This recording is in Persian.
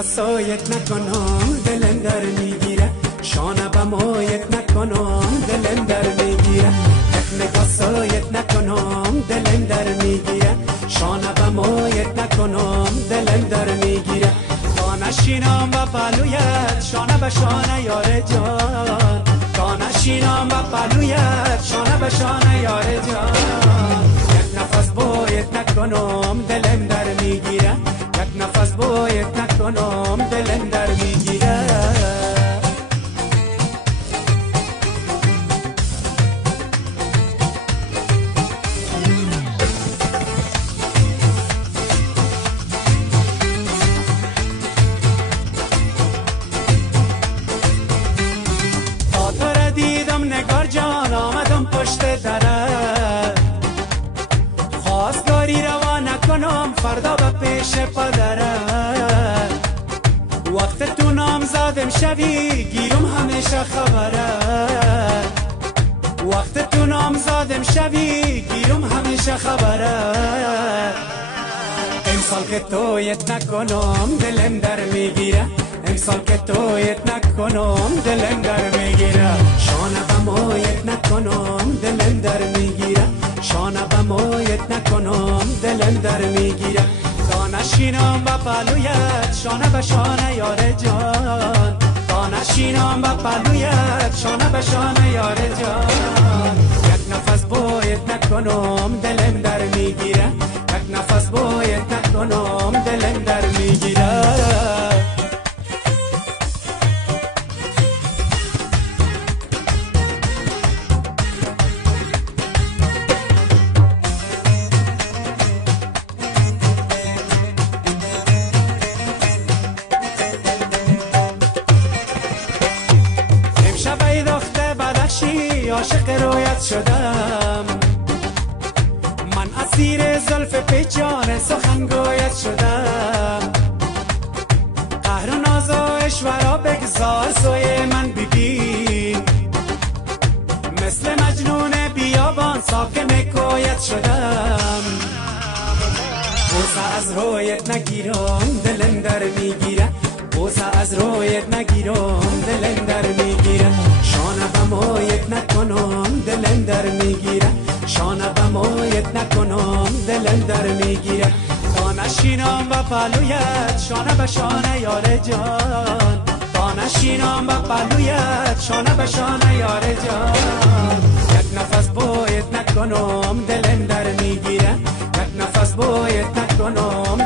نگسایت نکنم دلم در میگیره، شانه به مایت نکنم دلم در میگیره. یک نگسایت نکنم دلم در میگیره، شانه به مایت نکنم دلم در میگیره. تا نشینم و پلویت شانه به شانه یار جان، تا نشینم و پلویت شانه به شانه یار جان. یک نفس باید نکنم دلم در میگیره، یک نفس باید نکنم دلم در میگیره. تا تو را دیدم نگار جان آمدم پشت درت، خواستگاری روا نکنم فردا به پیش پدرت. وقت تو نامزادم شوی گیرم همیشه خبرت، وقت تو نامزادم شوی گیرم همیشه خبرت. امسال که تویت نکنم دلم در میگیره، امسال که تویت نکنم دلم در میگیره. شانه به مایت نکنم دلم در میگیره، شانه به مایت نکنم دلم در میگیره. تا نشینم به پلویت شانه به شانه یار جان، تا نشینم به پلویت شانه به شانه یار جان. یک نفس باید نکنم دلم در میگیره، یک نفس باید نکنم دلم در میگیره. عاشق رویت شدم، من اسیر زلف پیچان سخنگویت شدم. قهر و ناز و اشورا بگذار سوی من ببین، مثل مجنون بیابان ساکن کویت شدم. بوسه از رویت نگیرم دلم در میگیره، بوسه از رویت نگیرم دلم در میگیره. شانه به مایت نکنم دلم در میگیره، شانه به مایت نکنم دلم در میگیره. تا نشینم به پلویت شانه به شانه یار جان، تا نشینم به پلویت شانه به شانه یار جان. یک نفس باید نکنم دلم در میگیره، یک نفس باید نکنم